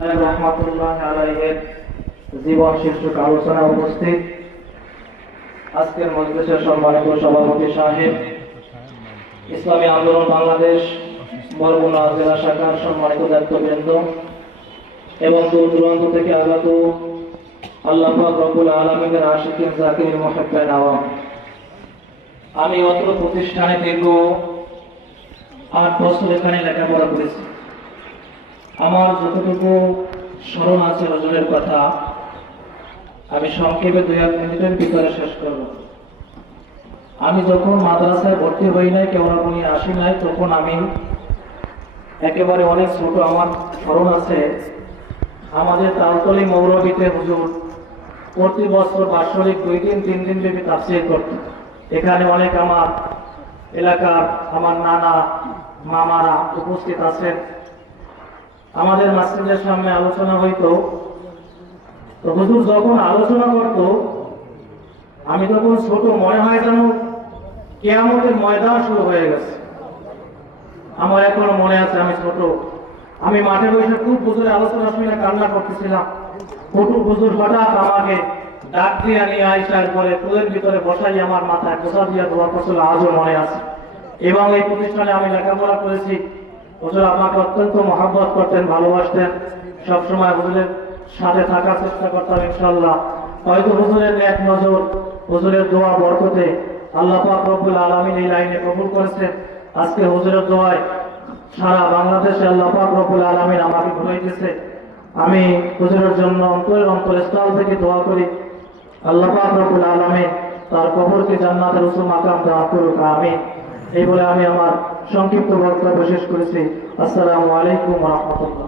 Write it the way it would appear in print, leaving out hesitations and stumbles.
রহমাতুল্লাহ আলাইহির জীবন শীর্ষক আলোচনা উপস্থিত আজকের মজলিসের সম্মানিত সভাপতি সাহেব, ইসলামী আন্দোলন বাংলাদেশ বরগুনা জেলা শাখার সম্মানিত নেতৃবৃন্দ এবং দূর দূরান্ত থেকে আগত আল্লাহ পাক রব্বুল আলামিনের আশিকিন জাকিরিন মুহিব্বিন আওয়াম। আমি অত্র প্রতিষ্ঠানে দীর্ঘ 8 বছর এখানে লেখাপড়া করেছি। আমার যতটুকু স্মরণ আছে হুজুরের কথা আমি সংক্ষেপে 2-1 মিনিটের ভিতরে শেষ করব। আমি যখন মাদ্রাসায় ভর্তি হই নাই, কেওড়াবনি আসি নাই, তখন আমি একেবারে অনেক ছোট। আমার স্মরণ আছে আমাদের তালতলী মৌলবীতে হুজুর প্রতি বছর বাৎসরিক 2 দিন 3 দিন ব্যাপী তাফসীর করতেন। এখানে অনেক আমার এলাকার আমার নানা মামারা উপস্থিত আছেন। আমাদের মাসজিদের সামনে আলোচনা হইতো, তো হুজুর যখন আলোচনা করত আমি তখন ছোট, মনে হয় যেন কিয়ামতের ময়দান শুরু হয়ে গেছে। আমার এখনো মনে আছে আমি ছোট, আমি মাঠে বসে খুব হুজুরের আলোচনা শুনে কান্না করতেছিলাম। হুজুর হঠাৎ আমাকে ডাক দিয়ে নিয়ে আইসার পরে ফুলের ভিতরে বসাই আমার মাথায় পোষা দিয়ে দোয়া করছিল, আজও মনে আছে। এবং এই প্রতিষ্ঠানে আমি লেখাপড়া করেছি। হুজুর আমাকে অত্যন্ত মহব্বত করতেন, ভালোবাসতেন, সবসময় হুজুরের সাথে থাকার চেষ্টা করতাম। ইনশাআল্লাহ হয়তো হুজুরের নেক নজর, হুজুরের দোয়া বরকতে আল্লাহ পাক রব্বুল আলামিন এই লাইনে কবুল করেছেন। আজকে হুজুরের দোয়ায় সারা বাংলাদেশে আল্লাহ পাক রব্বুল আলামিন আমাকে ঘুরাইতেছে। আমি হুজুরের জন্য অন্তরস্থল থেকে দোয়া করি, আল্লাহ পাক রব্বুল আলামিন তার কবরকে জান্নাতের উঁচু মাকাম দান করুক, আমিন। এই বলে আমি আমার সংক্ষিপ্ত বক্তব্য শেষ করেছি। আসসালামু আলাইকুম ওয়া রাহমাতুল্লাহ।